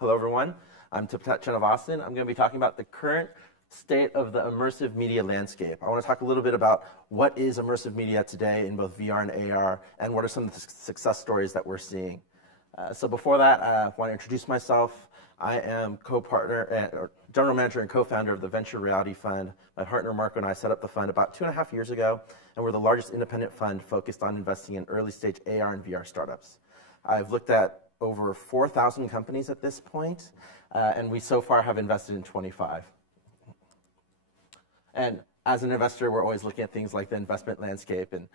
Hello, everyone. I'm Tipatat Chennavasin. I'm going to be talking about the current state of the immersive media landscape. I want to talk a little bit about what is immersive media today in both VR and AR, and what are some of the success stories that we're seeing. So before that, I want to introduce myself. I am co-partner, or general manager and co-founder of the Venture Reality Fund. My partner Marco and I set up the fund about 2.5 years ago, and we're the largest independent fund focused on investing in early-stage AR and VR startups. I've looked at over 4,000 companies at this point, and we so far have invested in 25. And as an investor, we're always looking at things like the investment landscape. And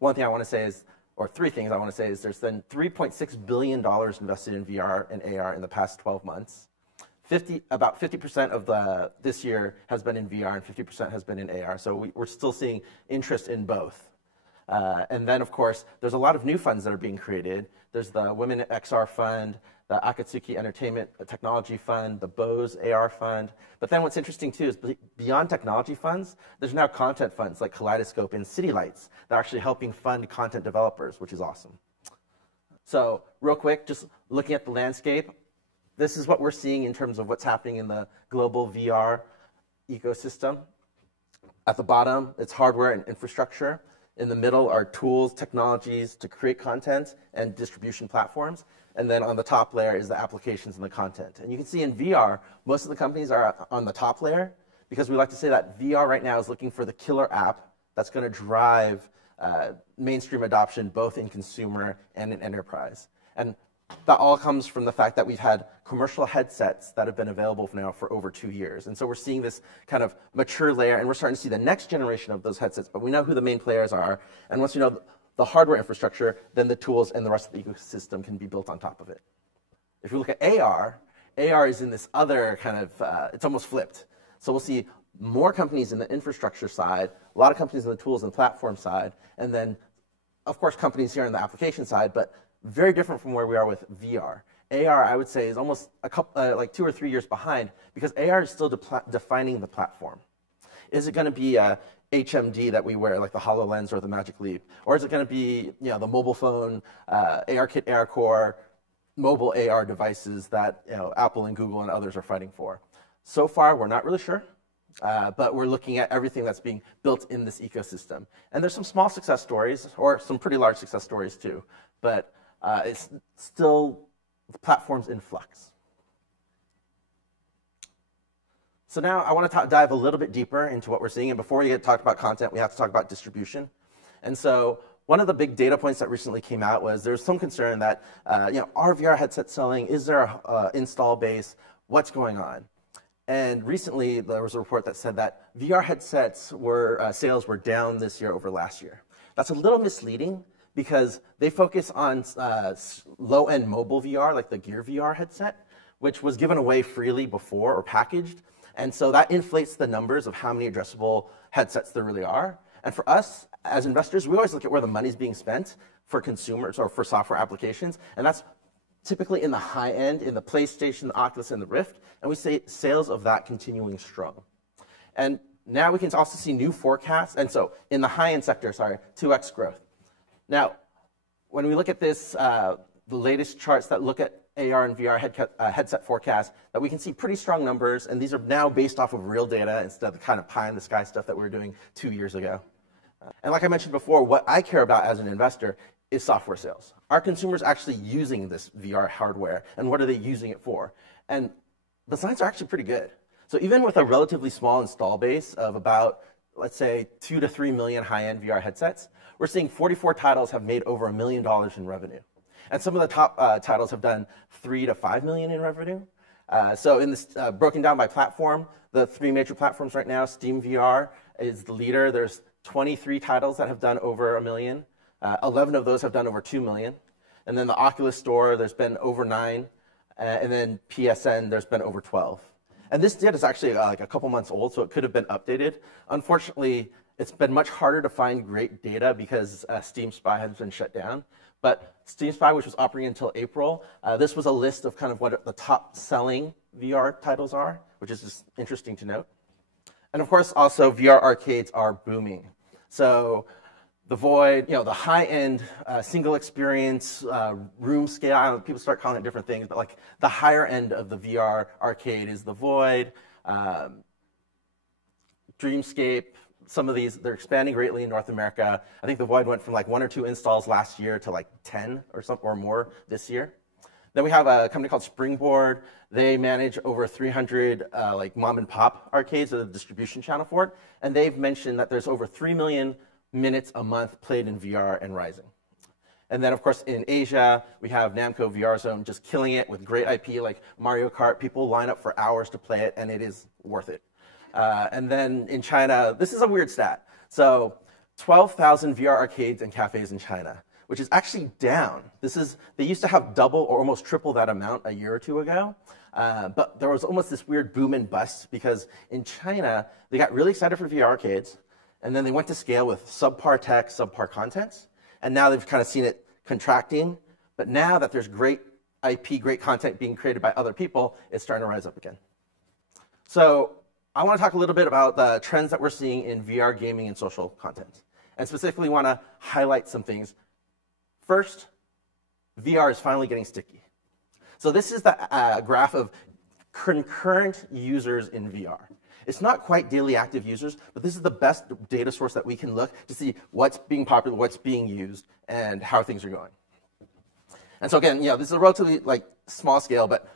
one thing I want to say is, or three things I want to say is, there's been $3.6 billion invested in VR and AR in the past 12 months. About 50% of this year has been in VR and 50% has been in AR. So we're still seeing interest in both. And then, of course, there's a lot of new funds that are being created. There's the Women XR Fund, the Akatsuki Entertainment Technology Fund, the Bose AR Fund. But then what's interesting, too, is beyond technology funds, there's now content funds like Kaleidoscope and City Lights that are actually helping fund content developers, which is awesome. So real quick, just looking at the landscape, this is what we're seeing in terms of what's happening in the global VR ecosystem. At the bottom, it's hardware and infrastructure. In the middle are tools, technologies to create content, and distribution platforms. And then on the top layer is the applications and the content. And you can see in VR, most of the companies are on the top layer, because we like to say that VR right now is looking for the killer app that's going to drive mainstream adoption, both in consumer and in enterprise. And that all comes from the fact that we've had commercial headsets that have been available now for over 2 years. And so we're seeing this kind of mature layer, and we're starting to see the next generation of those headsets, but we know who the main players are. And once we know the hardware infrastructure, then the tools and the rest of the ecosystem can be built on top of it. If you look at AR, AR is in this other kind of, it's almost flipped. So we'll see more companies in the infrastructure side, a lot of companies in the tools and platform side, and then, of course, companies here on the application side, but very different from where we are with VR. AR, I would say, is almost like 2 or 3 years behind, because AR is still defining the platform. Is it going to be a HMD that we wear, like the HoloLens or the Magic Leap? Or is it going to be the mobile phone, ARKit, ARCore, mobile AR devices that Apple and Google and others are fighting for? So far, we're not really sure, but we're looking at everything that's being built in this ecosystem. And there's some small success stories, or some pretty large success stories too, but it's still the platform's in flux. So now I want to dive a little bit deeper into what we're seeing. And before we get talked about content, we have to talk about distribution. And so one of the big data points that recently came out was there's some concern that, are VR headsets selling? Is there an install base? What's going on? And recently, there was a report that said that VR headsets sales were down this year over last year. That's a little misleading, because they focus on low-end mobile VR, like the Gear VR headset, which was given away freely before or packaged. And so that inflates the numbers of how many addressable headsets there really are. And for us, as investors, we always look at where the money's being spent for consumers or for software applications. And that's typically in the high end, in the PlayStation, the Oculus, and the Rift. And we see sales of that continuing strong. And now we can also see new forecasts. And so in the high-end sector, 2x growth. Now, when we look at this, the latest charts that look at AR and VR headset forecasts, that we can see pretty strong numbers, and these are now based off of real data instead of the kind of pie-in-the-sky stuff that we were doing 2 years ago. And like I mentioned before, what I care about as an investor is software sales. Are consumers actually using this VR hardware, and what are they using it for? And the signs are actually pretty good. So even with a relatively small install base of about, let's say, 2 to 3 million high-end VR headsets, we're seeing 44 titles have made over $1 million in revenue. And some of the top titles have done 3 to 5 million in revenue. So in this, broken down by platform, the 3 major platforms right now, Steam VR is the leader. There's 23 titles that have done over $1 million. 11 of those have done over 2 million. And then the Oculus Store, there's been over 9. And then PSN, there's been over 12. And this data is actually like a couple months old, so it could have been updated. Unfortunately, it's been much harder to find great data because Steam Spy has been shut down. But Steam Spy, which was operating until April, this was a list of kind of what the top selling VR titles are, which is just interesting to note. And of course, also VR arcades are booming. So the Void, the high-end single experience room scale. People start calling it different things, but like the higher end of the VR arcade is the Void, Dreamscape. Some of these, they're expanding greatly in North America. I think the Void went from like 1 or 2 installs last year to like 10 or more this year. Then we have a company called Springboard. They manage over 300 like mom and pop arcades with a distribution channel for it. And they've mentioned that there's over 3 million minutes a month played in VR and rising. And then, of course, in Asia, we have Namco VR Zone just killing it with great IP like Mario Kart. People line up for hours to play it, and it is worth it. And then in China, this is a weird stat. So 12,000 VR arcades and cafes in China, which is actually down. They used to have double or almost triple that amount a year or two ago. But there was almost this weird boom and bust because in China, they got really excited for VR arcades, and then they went to scale with subpar tech, subpar content, and now they've kind of seen it contracting. But now that there's great IP, great content being created by other people, it's starting to rise up again. So I want to talk a little bit about the trends that we're seeing in VR gaming and social content, and specifically want to highlight some things. First, VR is finally getting sticky. So this is the graph of concurrent users in VR. It's not quite daily active users, but this is the best data source that we can look to see what's being popular, what's being used, and how things are going. And so again, this is a relatively small scale, but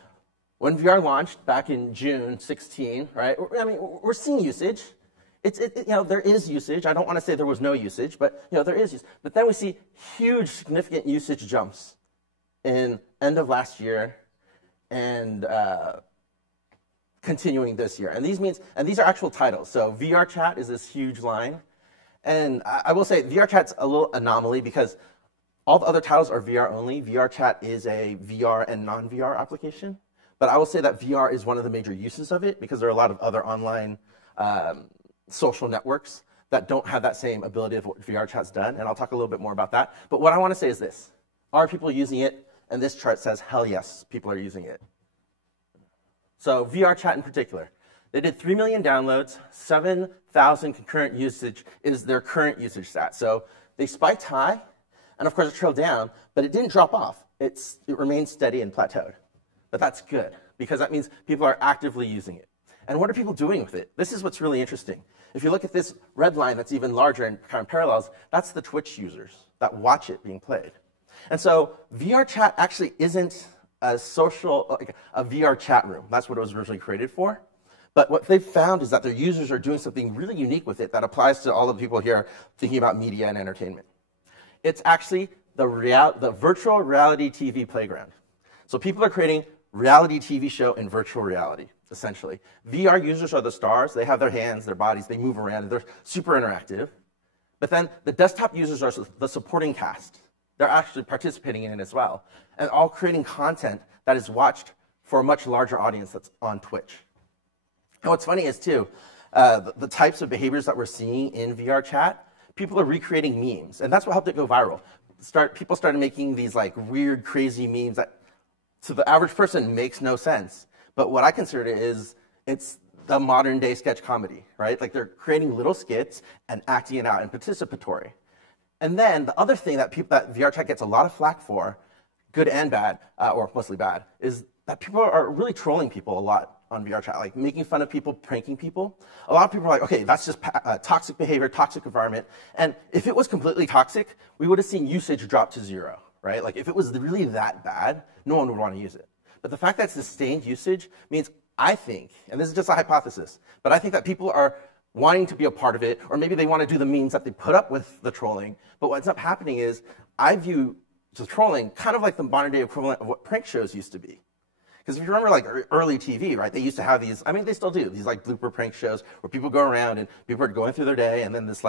when VR launched back in June 16, right? I mean, we're seeing usage. There is usage. I don't want to say there was no usage, but there is usage. But then we see huge, significant usage jumps in end of last year and continuing this year. And these are actual titles. So VR Chat is this huge line, and I will say VR Chat's a little anomaly because all the other titles are VR only. VR Chat is a VR and non-VR application, but I will say that VR is one of the major uses of it because there are a lot of other online social networks that don't have that same ability of what VR Chat's done, and I'll talk a little bit more about that. But what I want to say is this. Are people using it? And this chart says, hell yes, people are using it. So VR Chat in particular. They did 3 million downloads, 7,000 concurrent usage is their current usage stat. So they spiked high, and of course it trailed down, but it didn't drop off. It remained steady and plateaued. But that's good, because that means people are actively using it. And what are people doing with it? This is what's really interesting. If you look at this red line that's even larger and kind of parallels, that's the Twitch users that watch it being played. And so VR Chat actually isn't a VR chat room. That's what it was originally created for. But what they've found is that their users are doing something really unique with it that applies to all the people here thinking about media and entertainment. It's actually the virtual reality TV playground. So people are creating reality TV show in virtual reality, essentially. VR users are the stars. They have their hands, their bodies, they move around, and they're super interactive. But then the desktop users are the supporting cast. They're actually participating in it as well, and all creating content that is watched for a much larger audience that's on Twitch. And what's funny is, too, the types of behaviors that we're seeing in VR Chat, people are recreating memes, and that's what helped it go viral. People started making these weird, crazy memes that to the average person makes no sense. But what I consider it's the modern day sketch comedy, right? They're creating little skits and acting it out and participatory. And then the other thing that VR Chat gets a lot of flack for, good and bad, or mostly bad, is that people are really trolling people a lot on VR Chat, making fun of people, pranking people. A lot of people are like, okay, that's just toxic behavior, toxic environment. And if it was completely toxic, we would have seen usage drop to 0, right? If it was really that bad, no one would want to use it. But the fact that it's sustained usage means, I think, and this is just a hypothesis, but I think that people are wanting to be a part of it, or maybe they want to do the memes that they put up with the trolling. But what ends up happening is, I view the trolling kind of like the modern day equivalent of what prank shows used to be. Because if you remember early TV, right, they used to have these, I mean, they still do, these blooper prank shows where people go around and people are going through their day, and then this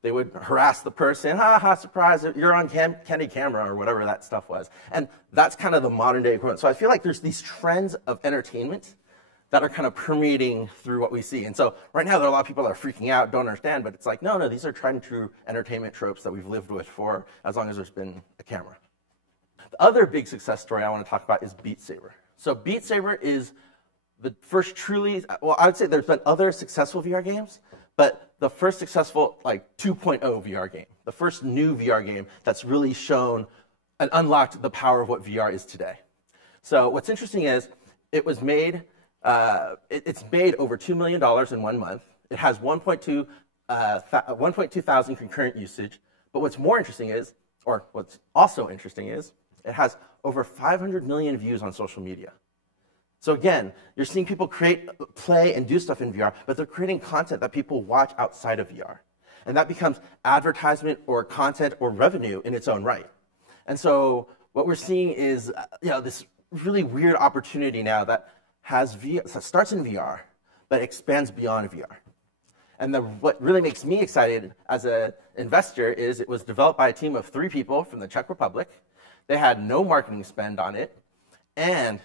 they would harass the person, ha ha, surprise, you're on candid camera, or whatever that stuff was. And that's kind of the modern day equivalent. So I feel like there's these trends of entertainment that are kind of permeating through what we see. And so right now, there are a lot of people that are freaking out, don't understand, but it's no, these are tried and true entertainment tropes that we've lived with for as long as there's been a camera. The other big success story I want to talk about is Beat Saber. So Beat Saber is the first truly, well, I would say there's been other successful VR games, but the first successful like 2.0 VR game, the first new VR game that's really shown and unlocked the power of what VR is today. So what's interesting is it was made, it's made over $2 million in 1 month. It has 1.2 thousand concurrent usage. But what's more interesting is, or what's also interesting is, it has over 500 million views on social media. So again, you're seeing people create, play, and do stuff in VR, but they're creating content that people watch outside of VR. And that becomes advertisement or content or revenue in its own right. And so what we're seeing is this really weird opportunity now that has VR, so starts in VR, but expands beyond VR. And what really makes me excited as an investor is it was developed by a team of 3 people from the Czech Republic. They had no marketing spend on it. And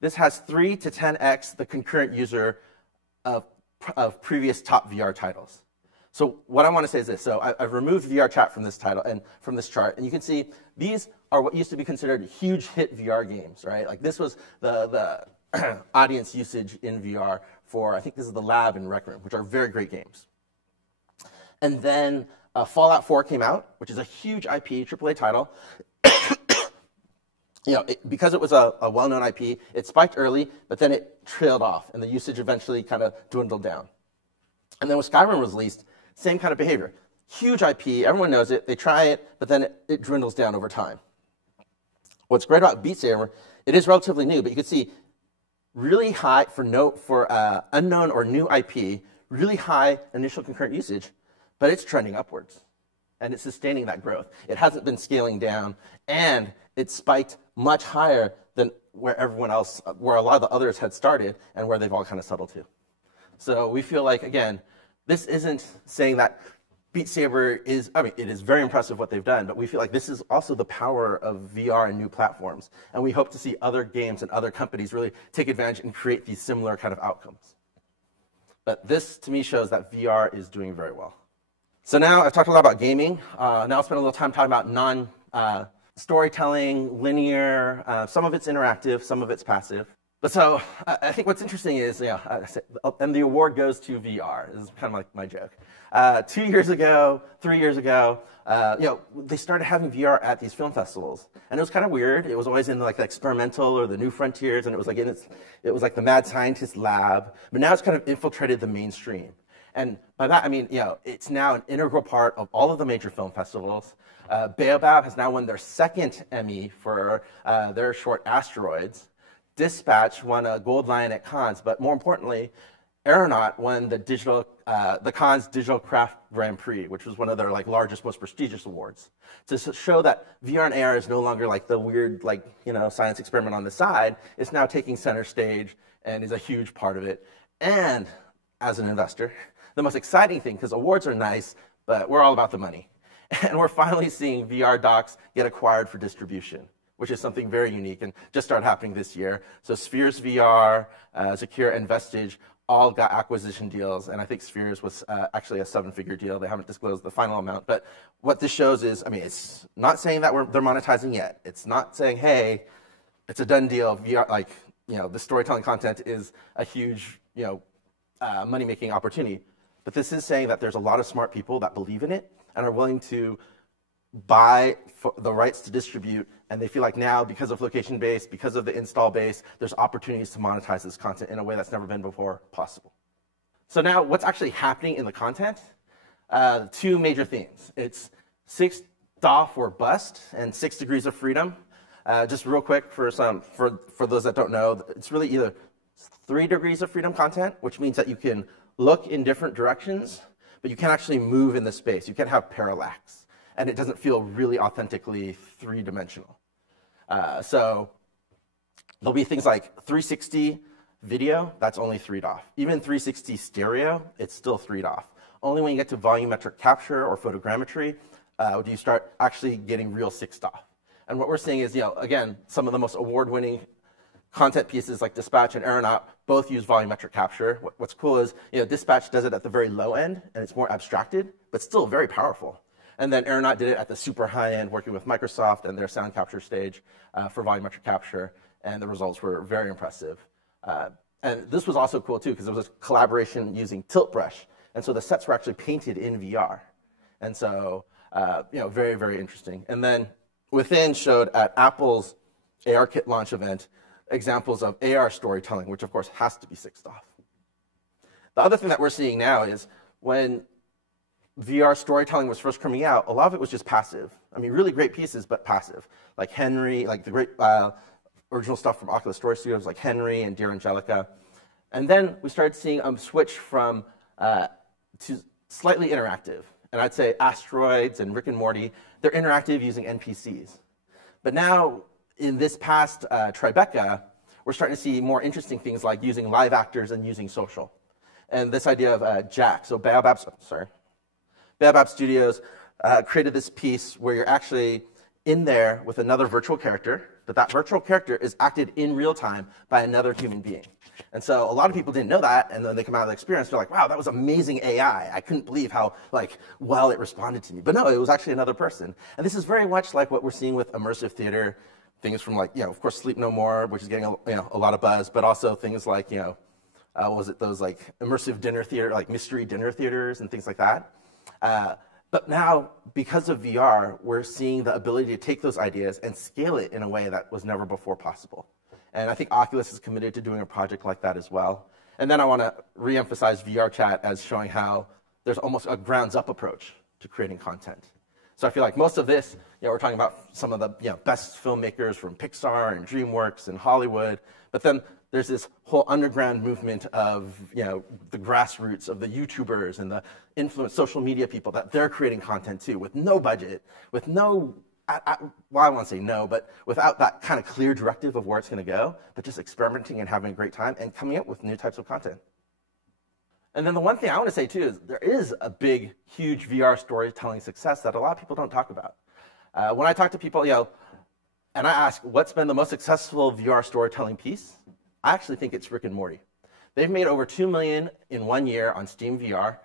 this has 3 to 10x the concurrent user of previous top VR titles. So what I want to say is this. So I've removed VR chat from this title and from this chart. And you can see these are what used to be considered huge hit VR games, right? Like this was the audience usage in VR for, I think this is the Lab and Rec Room, which are very great games. And then Fallout 4 came out, which is a huge IP, AAA title. Because it was a well-known IP, it spiked early, but then it trailed off, and the usage eventually kind of dwindled down. And then when Skyrim was released, same kind of behavior. Huge IP, everyone knows it, they try it, but then it dwindles down over time. What's great about Beat Saber, it is relatively new, but you can see really high for unknown or new IP, really high initial concurrent usage, but it's trending upwards, and it's sustaining that growth. It hasn't been scaling down, and it spiked much higher than where everyone else, where a lot of the others had started, and where they've all kind of settled to. So we feel like, again, this isn't saying that Beat Saber is, I mean, it is very impressive what they've done, but we feel like this is also the power of VR and new platforms. And we hope to see other games and other companies really take advantage and create these similar kind of outcomes. But this, to me, shows that VR is doing very well. So now I've talked a lot about gaming. Now I'll spend a little time talking about non-storytelling, linear. Some of it's interactive, some of it's passive. But so I think what's interesting is, and the award goes to VR. This is kind of like my joke. 2 years ago, 3 years ago, they started having VR at these film festivals, and it was kind of weird. It was always in like the experimental or the new frontiers, and it was like it was like the mad scientist lab. But now it's kind of infiltrated the mainstream, and by that I mean it's now an integral part of all of the major film festivals. Baobab has now won their 2nd Emmy for their short Asteroids. Dispatch won a Gold Lion at Cannes, but more importantly, Aeronaut won the Cannes Digital Craft Grand Prix, which was one of their largest, most prestigious awards, to show that VR and AR is no longer like the weird science experiment on the side. It's now taking center stage and is a huge part of it. And as an investor, the most exciting thing, because awards are nice, but we're all about the money, and we're finally seeing VR docs get acquired for distribution, which is something very unique and just started happening this year. So Spheres VR, Secure, and Vestige all got acquisition deals, and I think Spheres was actually a 7-figure deal. They haven't disclosed the final amount, but what this shows is, I mean, it's not saying that they're monetizing yet. It's not saying, hey, it's a done deal. VR, the storytelling content is a huge, money-making opportunity. But this is saying that there's a lot of smart people that believe in it and are willing to buy the rights to distribute, and they feel like now, because of location-based, because of the install base, there's opportunities to monetize this content in a way that's never been before possible. So now, what's actually happening in the content? 2 major themes. It's 6 DOF or bust and 6 degrees of freedom. Just real quick for those that don't know, it's really either 3 degrees of freedom content, which means that you can look in different directions, but you can't actually move in the space. You can't have parallax, and it doesn't feel really authentically 3-dimensional. So there'll be things like 360 video, that's only 3 DOF. Even 360 stereo, it's still 3 DOF. Only when you get to volumetric capture or photogrammetry do you start actually getting real 6 DOF. And what we're seeing is, again, some of the most award-winning content pieces like Dispatch and Aeronaut both use volumetric capture. What's cool is, Dispatch does it at the very low end, and it's more abstracted, but still very powerful. And then Aeronaut did it at the super high end, working with Microsoft and their sound capture stage for volumetric capture, and the results were very impressive. And this was also cool too, because it was a collaboration using Tilt Brush. And so the sets were actually painted in VR. And so, very, very interesting. And then Within showed at Apple's ARKit launch event examples of AR storytelling, which of course has to be sixed off. The other thing that we're seeing now is when VR storytelling was first coming out, a lot of it was just passive. I mean, really great pieces, but passive. Like Henry, like the great original stuff from Oculus Story Studios, like Henry and Dear Angelica. And then we started seeing a switch from to slightly interactive. And I'd say Asteroids and Rick and Morty, they're interactive using NPCs. But now, in this past Tribeca, we're starting to see more interesting things like using live actors and using social. And this idea of Jack, so Baobab Studios created this piece where you're actually in there with another virtual character, but that virtual character is acted in real time by another human being. And so a lot of people didn't know that, and then they come out of the experience, they're like, wow, that was amazing AI. I couldn't believe how well it responded to me. But no, it was actually another person. And this is very much like what we're seeing with immersive theater, things from of course, Sleep No More, which is getting a lot of buzz, but also things like, those immersive dinner theater, like mystery dinner theaters and things like that. But now, because of VR, we're seeing the ability to take those ideas and scale it in a way that was never before possible. And I think Oculus is committed to doing a project like that as well. And then I want to re-emphasize VR chat as showing how there's almost a grounds-up approach to creating content. So I feel like most of this, we're talking about some of the best filmmakers from Pixar and DreamWorks and Hollywood, but then there's this whole underground movement of the grassroots of the YouTubers and the influence social media people that they're creating content too with no budget, with no, well, I won't say no, but without that kind of clear directive of where it's going to go, but just experimenting and having a great time and coming up with new types of content. And then the one thing I want to say too is there is a big, huge VR storytelling success that a lot of people don't talk about. When I talk to people, and I ask what's been the most successful VR storytelling piece, I actually think it's Rick and Morty. They've made over 2 million in 1 year on Steam VR,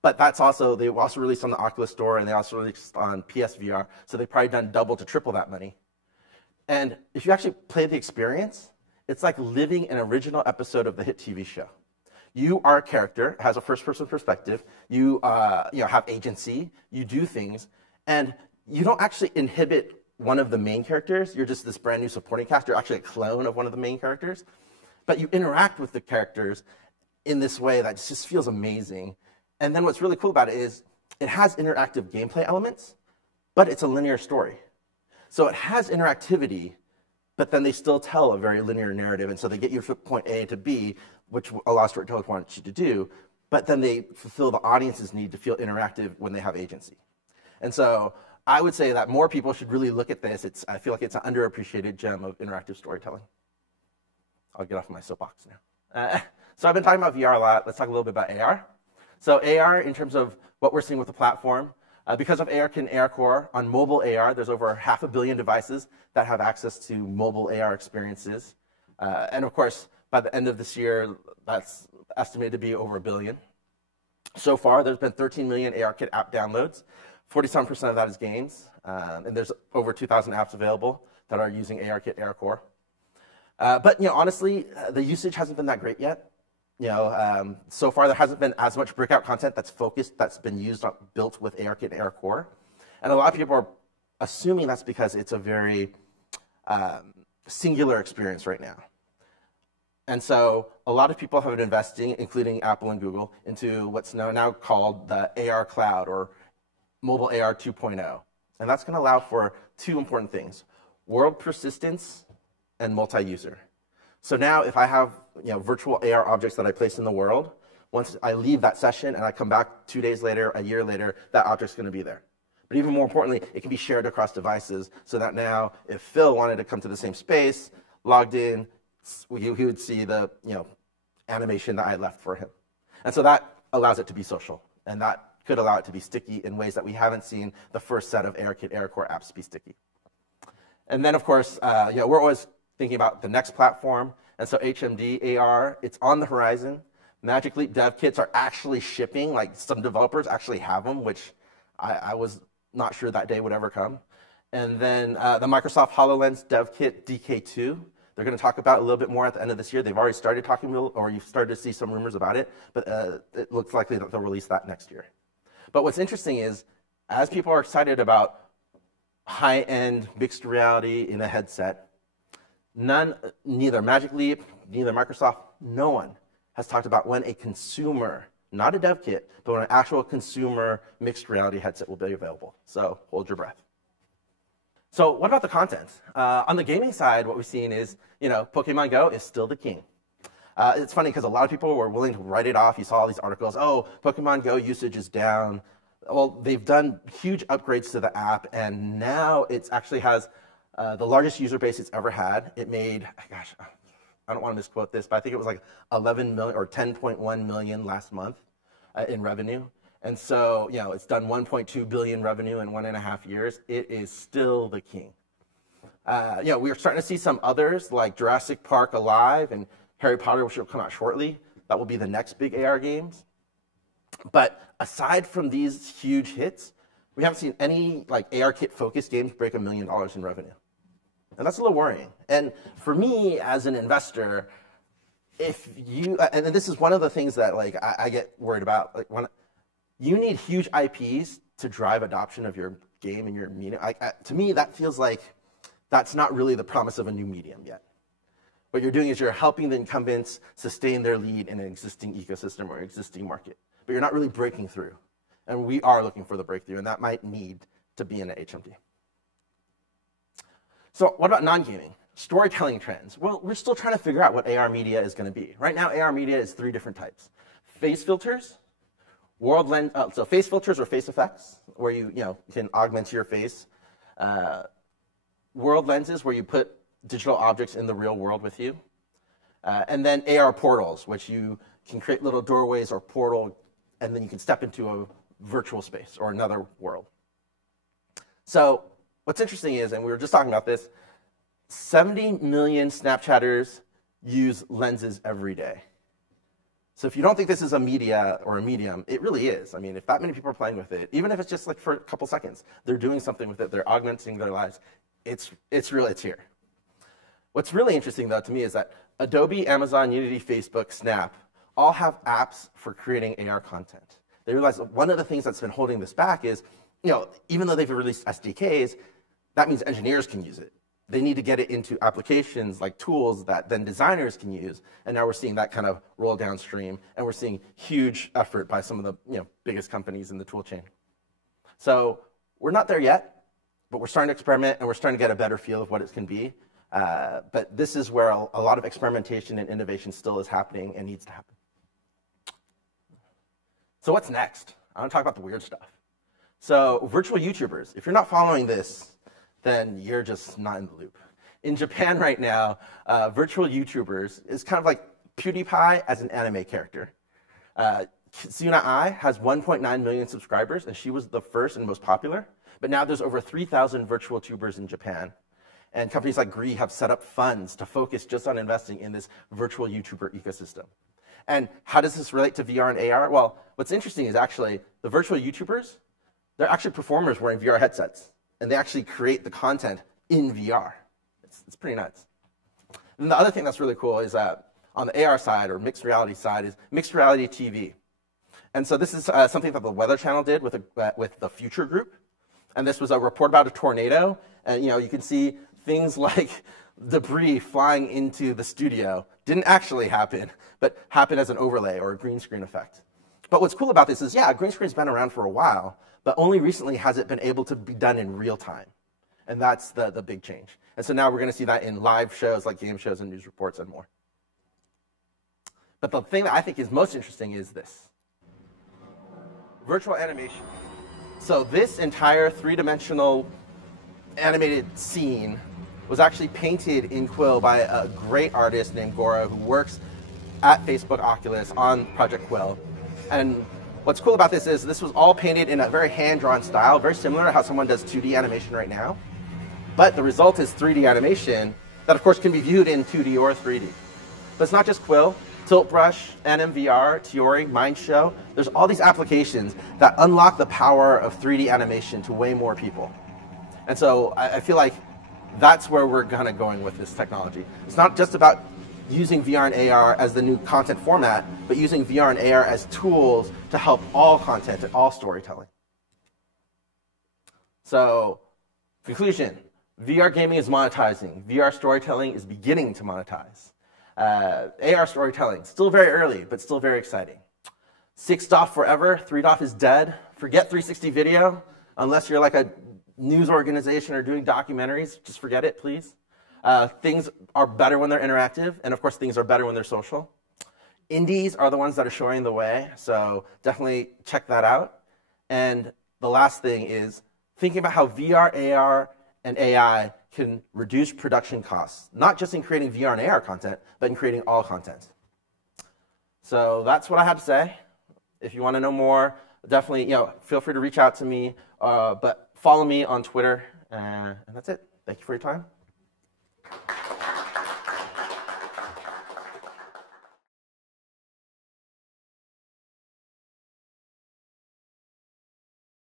but they also released on the Oculus Store and they also released on PSVR, so they've probably done double to triple that money. And if you actually play the experience, it's like living an original episode of the hit TV show. You are a character, has a first-person perspective, you have agency, you do things, and you don't actually inhibit one of the main characters, you're just this brand new supporting cast, you're actually a clone of one of the main characters. But you interact with the characters in this way that just feels amazing. And then what's really cool about it is it has interactive gameplay elements, but it's a linear story. So it has interactivity, but then they still tell a very linear narrative. And so they get you from point A to B, which a lot of storytellers want you to do, but then they fulfill the audience's need to feel interactive when they have agency. And so I would say that more people should really look at this. I feel like it's an underappreciated gem of interactive storytelling. I'll get off my soapbox now. So I've been talking about VR a lot. Let's talk a little bit about AR. So AR, in terms of what we're seeing with the platform, because of ARKit and ARCore, on mobile AR, there's over 500 million devices that have access to mobile AR experiences. And of course, by the end of this year, that's estimated to be over 1 billion. So far, there's been 13 million ARKit app downloads. 47% of that is games. And there's over 2,000 apps available that are using ARKit, ARCore. But honestly, the usage hasn't been that great yet. So far there hasn't been as much breakout content that's focused, that's been built with ARKit and ARCore. And a lot of people are assuming that's because it's a very singular experience right now. And so a lot of people have been investing, including Apple and Google, into what's now called the AR Cloud or Mobile AR 2.0. And that's going to allow for 2 important things: world persistence and multi-user. So now if I have virtual AR objects that I place in the world, once I leave that session and I come back 2 days later, a year later, that object's going to be there. But even more importantly, it can be shared across devices so that now if Phil wanted to come to the same space, logged in, he would see the animation that I left for him. And so that allows it to be social, and that could allow it to be sticky in ways that we haven't seen the first set of ARKit, ARCore apps be sticky. And then of course, we're always thinking about the next platform. And so HMD AR, it's on the horizon. Magic Leap dev kits are actually shipping, like some developers actually have them, which I was not sure that day would ever come. And then the Microsoft HoloLens dev kit DK2, They're going to talk about it a little bit more at the end of this year. They've already started talking, or you've started to see some rumors about it, but it looks likely that they'll release that next year. But what's interesting is, as people are excited about high-end mixed reality in a headset, neither Magic Leap, neither Microsoft, no one has talked about when a consumer, not a dev kit, but when an actual consumer mixed reality headset will be available. So hold your breath. So what about the content? On the gaming side, what we've seen is, Pokemon Go is still the king. It's funny because a lot of people were willing to write it off. You saw all these articles, oh, Pokemon Go usage is down. Well, they've done huge upgrades to the app, and now it actually has the largest user base it's ever had. It made, gosh, I don't want to misquote this, but I think it was like 11 million or 10.1 million last month in revenue. And so, it's done 1.2 billion revenue in 1.5 years. It is still the king. We're starting to see some others like Jurassic Park Alive and Harry Potter, which will come out shortly. That will be the next big AR games. But aside from these huge hits, we haven't seen any AR kit focused games break $1 million in revenue. And that's a little worrying. And for me as an investor, if you, and this is one of the things that I get worried about, when you need huge IPs to drive adoption of your game and your medium. To me, that feels like that's not really the promise of a new medium yet. What you're doing is you're helping the incumbents sustain their lead in an existing ecosystem or existing market, but you're not really breaking through. And we are looking for the breakthrough, and that might need to be in an HMD. So what about non-gaming? Storytelling trends. Well, we're still trying to figure out what AR media is going to be. Right now, AR media is 3 different types. Face filters, so face filters or face effects, where you can augment your face. World lenses, where you put digital objects in the real world with you. And then AR portals, which you can create little doorways or portal, and then you can step into a virtual space or another world. So what's interesting is, and we were just talking about this, 70 million Snapchatters use lenses every day. So if you don't think this is a media or a medium, it really is. I mean, if that many people are playing with it, even if it's just for a couple seconds, they're doing something with it, they're augmenting their lives, it's here. What's really interesting, though, to me is that Adobe, Amazon, Unity, Facebook, Snap all have apps for creating AR content. They realize that one of the things that's been holding this back is, even though they've released SDKs, that means engineers can use it. They need to get it into applications like tools that then designers can use. And now we're seeing that kind of roll downstream, and we're seeing huge effort by some of the biggest companies in the tool chain. So we're not there yet, but we're starting to experiment, and we're starting to get a better feel of what it can be. But this is where a lot of experimentation and innovation still is happening and needs to happen. So what's next? I want to talk about the weird stuff. So virtual YouTubers. If you're not following this, then you're just not in the loop. In Japan right now, virtual YouTubers is kind of like PewDiePie as an anime character. Kitsuna Ai has 1.9 million subscribers, and she was the first and most popular. But now there's over 3,000 virtual tubers in Japan. And companies like Gree have set up funds to focus just on investing in this virtual YouTuber ecosystem. And how does this relate to VR and AR? Well, what's interesting is actually the virtual YouTubers, they're actually performers wearing VR headsets. And they actually create the content in VR. It's pretty nuts. And the other thing that's really cool is that on the AR side, or mixed reality side, is mixed reality TV. And so this is something that the Weather Channel did with the Future Group. And this was a report about a tornado. And you can see things like debris flying into the studio. Didn't actually happen, but happened as an overlay or a green screen effect. But what's cool about this is, yeah, green screen's been around for a while, but only recently has it been able to be done in real time. And that's the big change. And so now we're going to see that in live shows like game shows and news reports and more. But the thing that I think is most interesting is this. Virtual animation. So this entire 3-dimensional animated scene was actually painted in Quill by a great artist named Gora, who works at Facebook Oculus on Project Quill. And what's cool about this is this was all painted in a very hand-drawn style, very similar to how someone does 2D animation right now. But the result is 3D animation that, of course, can be viewed in 2D or 3D. But it's not just Quill. Tilt Brush, NMVR, Tiori, Mindshow. There's all these applications that unlock the power of 3D animation to way more people. And so I feel like That's where we're kind of going with this technology. It's not just about using VR and AR as the new content format, but using VR and AR as tools to help all content and all storytelling. So, conclusion, VR gaming is monetizing. VR storytelling is beginning to monetize. AR storytelling, still very early, but still very exciting. 6DoF forever, 3DoF is dead. Forget 360 video, unless you're like a news organization or doing documentaries, just forget it, please. Things are better when they're interactive, and of course things are better when they're social. Indies are the ones that are showing the way, so definitely check that out. And the last thing is thinking about how VR, AR, and AI can reduce production costs, not just in creating VR and AR content, but in creating all content. So that's what I had to say. If you want to know more, definitely feel free to reach out to me, but follow me on Twitter, and that's it. Thank you for your time.